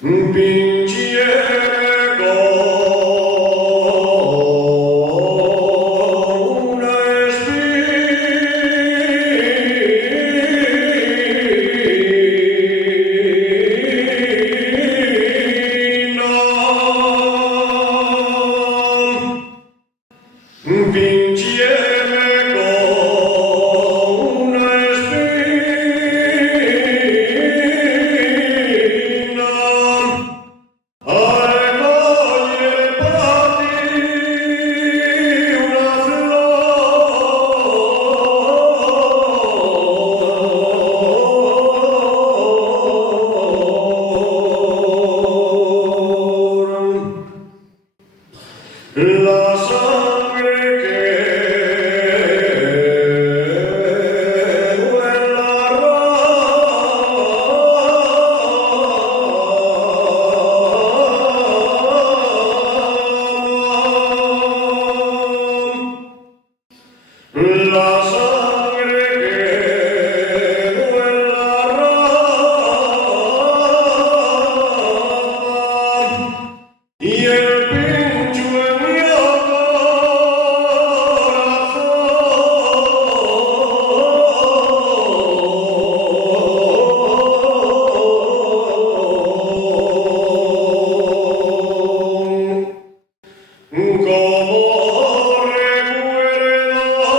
Vinciego una spina, vinciego una spina. La sangre que vuela la sangre que vuela y el pincho en mi como recuerdo de amor,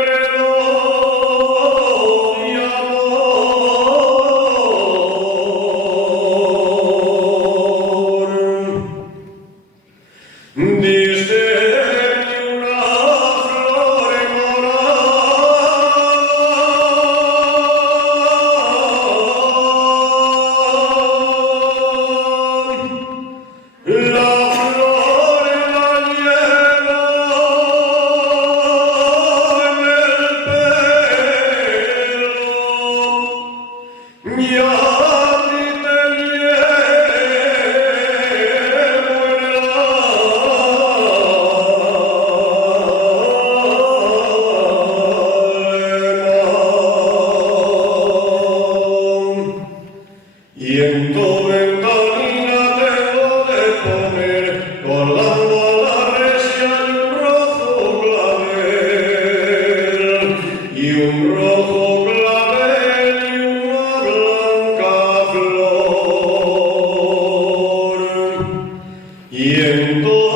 como recuerdo de amor, diste una flor la flor la lleva en el pelo, y a ti te llevo en el alma, y en tu ventanilla tengo de poner, colgando a la recia un rojo clavel, y un rojo clavel y una blanca flor, y en tu